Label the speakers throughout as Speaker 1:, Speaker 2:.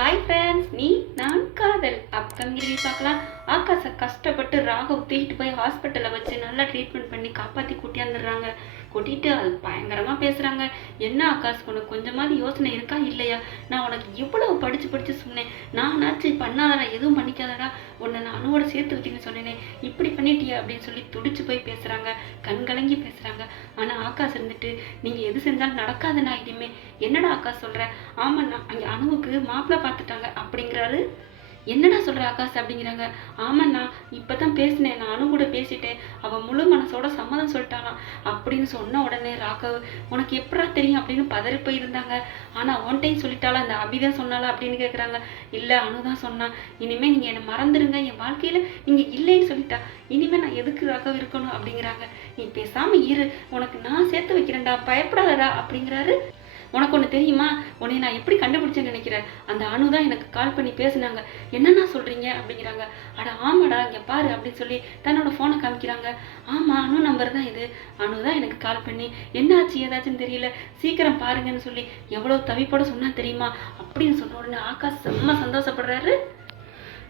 Speaker 1: Hi friends நீ நான் காதல் அப்கமிங் ரிவ்யூ பார்க்கலாம். கஷ்டப்பட்டு ராகவ் தூக்கிட்டு போய் ஹாஸ்பிட்டலில் வச்சு நல்லா ட்ரீட்மெண்ட் பண்ணி காப்பாற்றி கூட்டியாந்துடுறாங்க கூட்டிட்டு அது பயங்கரமாக பேசுகிறாங்க என்ன ஆகாஷ் உனக்கு கொஞ்சமாவது யோசனை இருக்கா இல்லையா? நான் உனக்கு இவ்வளவு படித்து படித்து சொன்னேன். நானாச்சு பண்ணாதடா எதுவும் பண்ணிக்காதடா. உன்னை நான் அணுவோட சேர்த்து வைக்கணும்னு சொன்னேனே. இப்படி பண்ணிட்டியா அப்படின்னு சொல்லி துடிச்சு போய் பேசுகிறாங்க கண் கலங்கி பேசுகிறாங்க ஆனால் ஆகாஷ் இருந்துட்டு நீங்கள் எது செஞ்சாலும் நடக்காதுண்ணா இனிமே. என்னடா ஆகாஷ் சொல்கிற ஆமாண்ணா அங்கே அணுவுக்கு மாப்பிள்ளை பார்த்துட்டாங்க அப்படிங்கிறாரு. என்னடா சொல்கிற ஆகாஷ் அப்படிங்கிறாங்க. ஆமாண்ணா இப்போ தான் பேசினேன். நான் கூட பேசிட்டேன். அவள் முழு மனசோட சம்மதம் சொல்லிட்டாளாம். அப்படின்னு சொன்ன உடனே ராகவ் உனக்கு எப்படா தெரியும்? அப்படின்னு பதறி போயிருந்தாங்க. ஆனால் ஒன் டைம் சொல்லிட்டாளா? அந்த அபிதான் சொன்னாலா அப்படின்னு கேட்குறாங்க இல்லை அனு தான் சொன்னா. இனிமேல் நீங்கள் என்னை மறந்துடுங்க என் வாழ்க்கையில் நீங்கள் இல்லைன்னு சொல்லிட்டா. இனிமேல் நான் எதுக்கு ராகவ் இருக்கணும்? அப்படிங்கிறாங்க. நீ பேசாமல் இரு. உனக்கு நான் சேர்த்து வைக்கிறேன்டா. பயப்படாதடா. அப்படிங்கிறாரு உனக்கு ஒன்று தெரியுமா? உன்னை நான் எப்படி கண்டுபிடிச்சேன்னு நினைக்கிறேன். அந்த அணு தான் எனக்கு கால் பண்ணி பேசுனாங்க. என்னென்ன சொல்கிறீங்க அப்படிங்கிறாங்க. அட ஆமாடா இங்கே பாரு அப்படின்னு சொல்லி தன்னோட ஃபோனை காமிக்கிறாங்க. ஆமாம் அணு நம்பர் தான் இது. அணு தான் எனக்கு கால் பண்ணி என்னாச்சு? ஏதாச்சுன்னு தெரியல. சீக்கிரம் பாருங்கன்னு சொல்லி எவ்வளோ தவிப்போட சொன்னா தெரியுமா? அப்படின்னு சொன்ன உடனே ஆகாஷ் செம்ம சந்தோஷப்படுறாரு.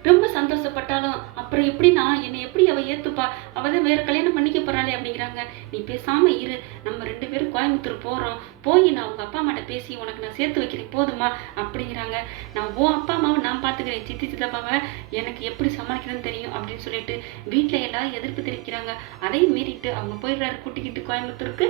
Speaker 1: ரொம்ப சந்தோஷப்பட்டாலும் அப்புறம் எப்படின்னா என்னை எப்படி அவள் ஏத்துப்பா? அவள் தான் வேற கல்யாணம் பண்ணிக்க போறாளே அப்படிங்கிறாங்க. நீ பேசாம இரு. நம்ம ரெண்டு பேரும் கோயம்புத்தூர் போறோம். போய் நான் உங்க அப்பா அம்மாட்ட பேசி உனக்கு நான் சேர்த்து வைக்கிறேன். போதுமா? அப்படிங்கிறாங்க. நான் உன் அப்பா அம்மாவை நான் பாத்துக்கிறேன் சித்தி சித்தப்பாவை எனக்கு எப்படி சமாளிக்கிறதுன்னு தெரியும் அப்படின்னு சொல்லிட்டு வீட்டுல எல்லாரும் எதிர்ப்பு தெரிவிக்கிறாங்க. அதையும் மீறிட்டு அவங்க போயிடுறாரு கூட்டிக்கிட்டு கோயம்புத்தூருக்கு.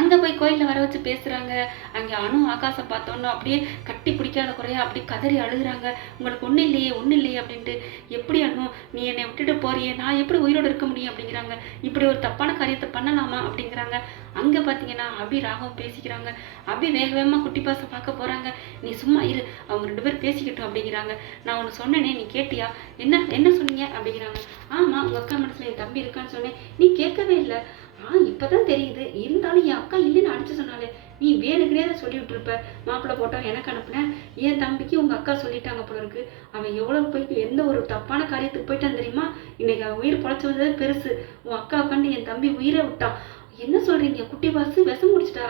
Speaker 1: அங்கே போய் கோயிலில் வர வச்சு பேசுகிறாங்க அங்கே அணு ஆகாசம் பார்த்தோன்னு அப்படியே கட்டி பிடிக்காத குறையா அப்படியே கதறி அழுகுறாங்க. உங்களுக்கு ஒன்றும் இல்லையே ஒன்றும் இல்லையே அப்படின்ட்டு. எப்படி அணு நீ என்னை விட்டுட்டு போறியே? நான் எப்படி உயிரோட இருக்க முடியும்? அப்படிங்கிறாங்க. இப்படி ஒரு தப்பான காரியத்தை பண்ணலாமா? அப்படிங்கிறாங்க. அங்கே பார்த்தீங்கன்னா அபி ராகவும் பேசிக்கிறாங்க. அபி வேக வேகமாக குட்டி பாசம் பார்க்க போகிறாங்க நீ சும்மா இரு அவங்க ரெண்டு பேரும் பேசிக்கிட்டோம் அப்படிங்கிறாங்க. நான் ஒன்று சொன்னேனே நீ கேட்டியா? என்ன என்ன சொன்னீங்க? அப்படிங்கிறாங்க. ஆமாம் உங்கள் அக்கா மனசில் என் தம்பி இருக்கான்னு சொன்னேன். நீ கேட்கவே இல்லை. ஆ இப்பதான் தெரியுது. இருந்தாலும் என் அக்கா இல்லைன்னு அடிச்சு சொன்னாலே நீ வேணுக்குனே அதை சொல்லி விட்டுருப்ப. மாப்பிள்ளை போட்டோம் எனக்கு அனுப்புனேன் என் தம்பிக்கு உங்க அக்கா சொல்லிட்டாங்க போல இருக்கு. அவன் எவ்வளவு போயிட்டு எந்த ஒரு தப்பான காரியத்துக்கு போயிட்டான் தெரியுமா? இன்னைக்கு அவன் உயிர் பொழைச்சு பெருசு. உன் அக்கா கண்டு என் தம்பி உயிரை விட்டான். என்ன சொல்றீங்க? குட்டி பாசு விஷம் முடிச்சிட்டா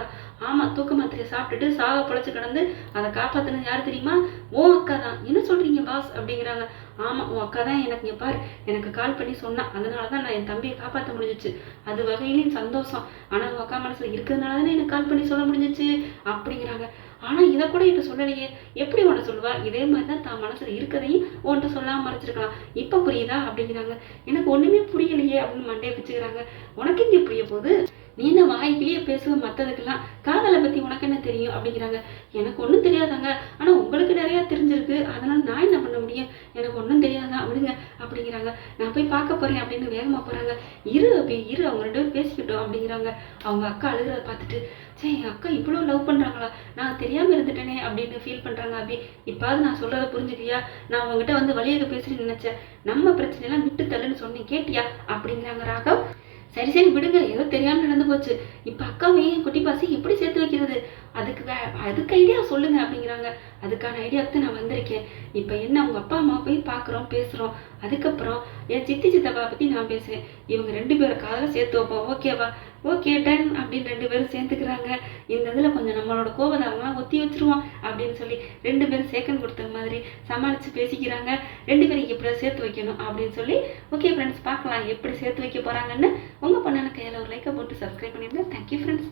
Speaker 1: ஆமாம் தூக்க மாத்திரையை சாப்பிட்டுட்டு சாக பொழைச்சி கிடந்து அதை காப்பாற்றினது யார் தெரியுமா? ஓ அக்கா தான். என்ன சொல்கிறீங்க பாஸ் அப்படிங்கிறாங்க. ஆமாம் உன் அக்கா தான் எனக்கு இங்கே பாரு எனக்கு கால் பண்ணி சொன்னான் அதனால தான் நான் என் தம்பியை காப்பாற்ற முடிஞ்சிச்சு. அது வகையிலையும் சந்தோஷம். ஆனால் உன் அக்கா மனசில் இருக்கிறதுனால தானே எனக்கு கால் பண்ணி சொல்ல முடிஞ்சிச்சு? அப்படிங்கிறாங்க. ஆனால் இதை கூட என்கிட்ட சொல்லலையே. எப்படி உன்னை சொல்லுவா? இதே மாதிரி தான் தான் மனசில் இருக்கதையும் உன்கிட்ட சொல்லாமல் மறைச்சிருக்கலாம். இப்போ புரியுதா? அப்படிங்கிறாங்க. எனக்கு ஒன்றுமே புரியலையே அப்படின்னு மண்டையை வச்சுக்கிறாங்க உனக்கு இங்கே புரிய போகுது? நீ என்ன வாய்க்கிலேயே பேசுவ மற்றதுக்கெல்லாம் காதலை பத்தி உனக்கு என்ன தெரியும் அப்படிங்கிறாங்க. எனக்கு ஒன்றும் தெரியாதாங்க. ஆனா உங்களுக்கு நிறையா தெரிஞ்சிருக்கு. அதனால நான் என்ன பண்ண முடியும்? எனக்கு ஒன்றும் தெரியாதா? அப்படிங்க அப்படிங்கிறாங்க. நான் போய் பார்க்க போறேன் அப்படின்னு வேகமாக போறாங்க. இரு அப்படி இரு. அவங்க ரெண்டு பேரும் பேசிக்கிட்டோம் அப்படிங்கிறாங்க. அவங்க அக்கா அழுகிறத பார்த்துட்டு சரி அக்கா இவ்வளோ லவ் பண்றாங்களா? நான் தெரியாம இருந்துட்டேனே அப்படின்னு ஃபீல் பண்றாங்க அப்படி இப்பாவது நான் சொல்கிறத புரிஞ்சுக்கியா? நான் உங்ககிட்ட வந்து வழியாக பேசுகிறேன்னு நினைச்சேன். நம்ம பிரச்சனையெல்லாம் விட்டு தள்ளுன்னு சொன்னேன். கேட்டியா? அப்படிங்கிறாங்க ராகவ். சரி சரி விடுங்க. ஏதோ தெரியாம நடந்து போச்சு. இப்ப அக்காவையும் குட்டி பாசி எப்படி சேர்த்து வைக்கிறது? அதுக்கு வே- அதுக்கு ஐடியா சொல்லுங்க அப்படிங்கிறாங்க. அதுக்கான ஐடியாவுக்கு நான் வந்திருக்கேன். இப்ப என்ன உங்க அப்பா அம்மா போய் பாக்குறோம் பேசுறோம். அதுக்கப்புறம் என் சித்தி சித்தப்பா பற்றி நான் பேசுகிறேன் இவங்க ரெண்டு பேரும் காதில் சேர்த்து வைப்போம். ஓகேவா ஓகே டன் அப்படின்னு ரெண்டு பேரும் சேர்ந்துக்கிறாங்க இந்த இதில் கொஞ்சம் நம்மளோட கோபத்தை அவங்களாம் ஒத்தி வச்சிருவோம் அப்படின்னு சொல்லி ரெண்டு பேரும் சேக்கன் கொடுத்த மாதிரி சமாளித்து பேசிக்கிறாங்க. ரெண்டு பேரும் எப்படி சேர்த்து வைக்கணும் அப்படின்னு சொல்லி ஓகே ஃப்ரெண்ட்ஸ் பார்க்கலாம். எப்படி சேர்த்து வைக்க போகிறாங்கன்னு உங்கள் பொண்ணான கையில் ஒரு லைக்கை போட்டு சப்ஸ்கிரைப் பண்ணிருந்தேன் தேங்க்யூ ஃப்ரெண்ட்ஸ்